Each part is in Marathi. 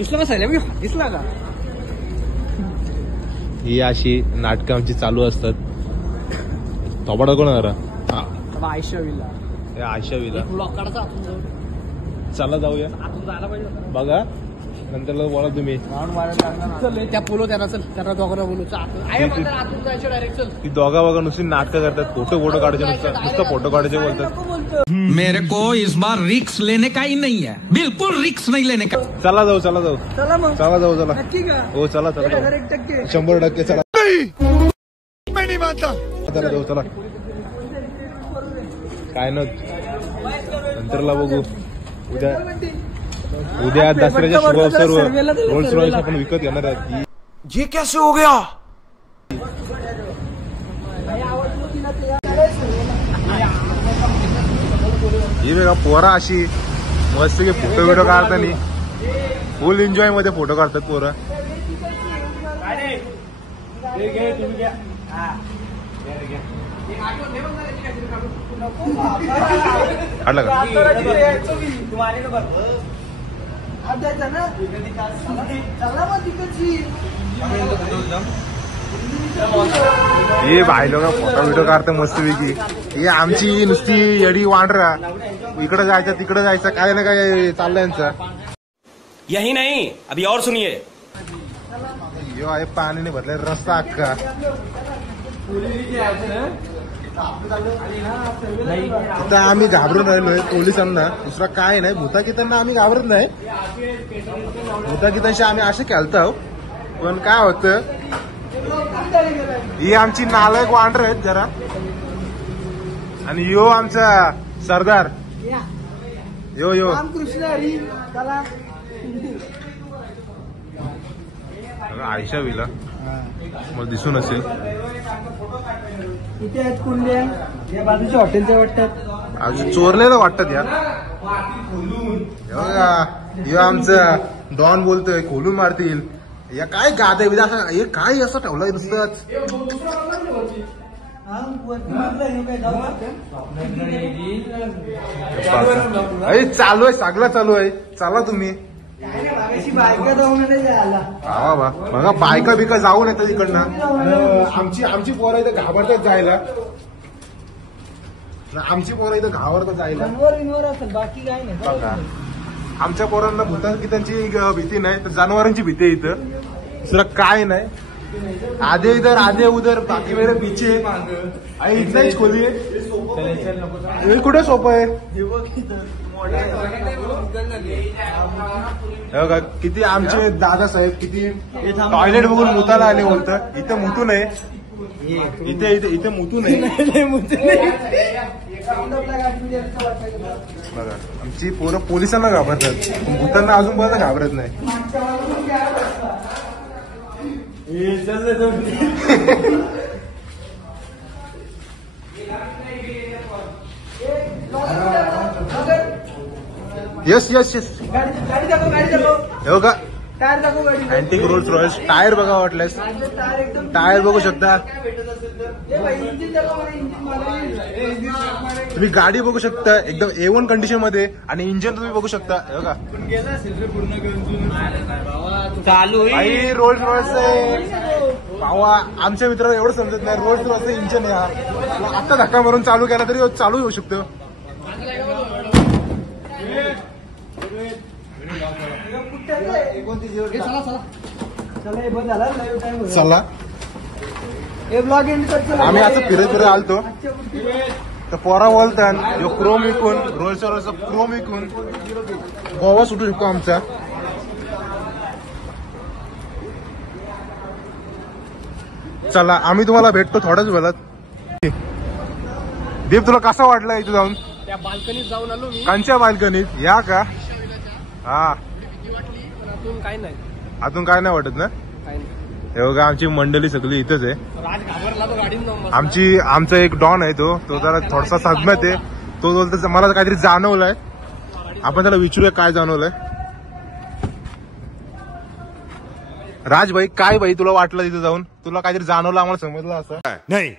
दिसला का सायल्या? दिसला का? ही अशी नाटकं आमची चालू असतात. थोबाडा कोण जरा Ayesha villa Ayesha villa block काढायचा आतून जाऊन. चला जाऊया आतून जायला पाहिजे बघा नंतर बोला तुम्ही. चल त्या बोलू त्यांना. चल त्यांना दोघांना बोलू. आतून जायचं डायरेक्ट. चल ती दोघा बघा नुसती नाटकं करतात. फोटो काढायचे नुसतं फोटो काढायचे बोलतात. मेरे को इस बार रिक्स लेने का ही नहीं है, बिल्कुल रिक्स नहीं लेने का. चला जाऊ चला मग. चला नक्की का? हो चला 1% 100% चला. मैं नहीं मानता. चला जाऊ चला. काय नंतरला बघू. उद्या दसऱ्याच्या शुभ सर्व रोल्स रॉयल्स आपण विकत घेणार आहेत. ये कैसे हो गया? ही बघा पोरा अशी मस्त फोटो बिटो काढताना फुल एन्जॉय मध्ये फोटो काढतात पोरं. काढलं का? हे भाई लोक फोटो बिटो काढतं मस्तपैकी. ही आमची नुसती येडी वांढरा. इकडे जायचं तिकडे जायचं काय ना काय चाललंय यांचं. यही नहीं अभी और सुनिए. यो आहे पाण्याने भरलाय रस्ता अख्खा. आता आम्ही घाबरून राहिलोय पोलिसांना. दुसरा काय नाही. भूताकितांना आम्ही घाबरत नाही. भूताकितांशी आम्ही असे खेळतो. पण काय होतं ही आमची नालायक वांढर आहेत जरा. आणि यो आमचा सरदार यो कृष्ण हरी. आयशा विला मला दिसून असेल. इथे आहेत कुंड्या. या बाजूचे हॉटेल ते वाटतात अजून चोरलेलं वाटतात यार. यो आमचं डॉन बोलतोय खोलून मारतील. या काय गाद आहे हे काय असं ठेवलंय नुसतंच. चालू आहे सगळं चालू आहे. चला तुम्ही. बघा बायका बिका जाऊन येतात इकडनं. आमची पोरं इथं घाबरतात जायला. बाकी काय नाही. बघा आमच्या पोरांना भूतांची भीती नाही तर जनावरांची भीती आहे इथं. दुसरं काय नाही. आधे इधर आधे उधर बाकी मेरे पीछे. इथंच खोली आहे. कुठे सोपं आहे. बघा किती आमचे दादासाहेब किती टॉयलेट बघून मुताला आले बोलतं. इथं मुतू नये. इथे मुतू नये. बघा आमची पोरं पोलिसांना घाबरतात. भूतांना अजून पर्यंत घाबरत नाही. यस हे बघा अँटिक रोल्स रॉयल्स टायर बघा वाटल्यास. टायर बघू शकता तुम्ही. गाडी बघू शकता एकदम A1 कंडिशन मध्ये. आणि इंजिन तुम्ही बघू शकता. हे बघा चालू आहे रोल्स रॉयल्स आहे. भावा आमच्या मित्राला एवढं समजत नाही. रोल्स रॉयल्स इंजिन आहे. आता धक्का मारून चालू केला तरी चालू होऊ शकतो. चला आम्ही आता फिरत आलतो तर पोरा बोलतात यो क्रोम विकून रोल्स रॉयल्सचा क्रोम विकून गोवा सुटू शकतो आमचा. चला आम्ही तुम्हाला भेटतो थोड्याच वेळात. दीप तुला कसं वाटलं इथे जाऊन? त्या बाल्कनीत जाऊन आलो मी. कांच्या बाल्कनीत या का? हा आतून काय नाही वाटत ना. हे बघा आमची मंडळी सगळी इथंच आहे. आमचा एक डॉन आहे तो जरा थोडासा सगमत आहे. तो बोलतो मला काहीतरी जाणवलंय. आपण त्याला विचारूया काय जाणवलंय. राज भाई काय भाई तुला वाटलं तिथे जाऊन? तुला काहीतरी जाणवलं आम्हाला समजलं असं नाही.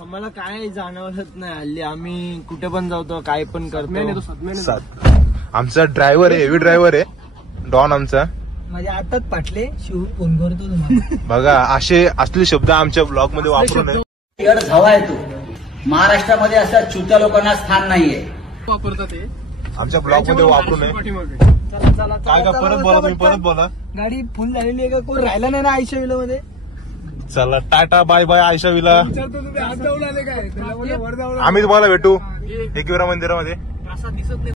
आम्हाला काय जाणवत नाही. हल्ली आम्ही कुठे पण जातो काय पण करतो. आमचा ड्रायव्हर आहे हेवी ड्रायव्हर आहे. डॉन आमचा. माझ्या आतात पाटले शिव फोन करतो तुम्हाला. बघा असे असले शब्द आमच्या ब्लॉग मध्ये वापरू नये. येड झावा आहे तो. महाराष्ट्रामध्ये अशा चुत्या लोकांना स्थान नाहीये. वापरतात ते आमच्या ब्लॉग मध्ये वापरू नये. चला चला काय का परत बोला तुम्ही, परत बोला. गाडी फुल झालेली आहे का? कोण राहिला नाही ना आयशा विला मध्ये? चला tata bye bye Ayesha villa. तुम्ही हात जाऊन आले काय? आम्ही तुम्हाला भेटू एकविरा मंदिरामध्ये. असा दिसत नाही.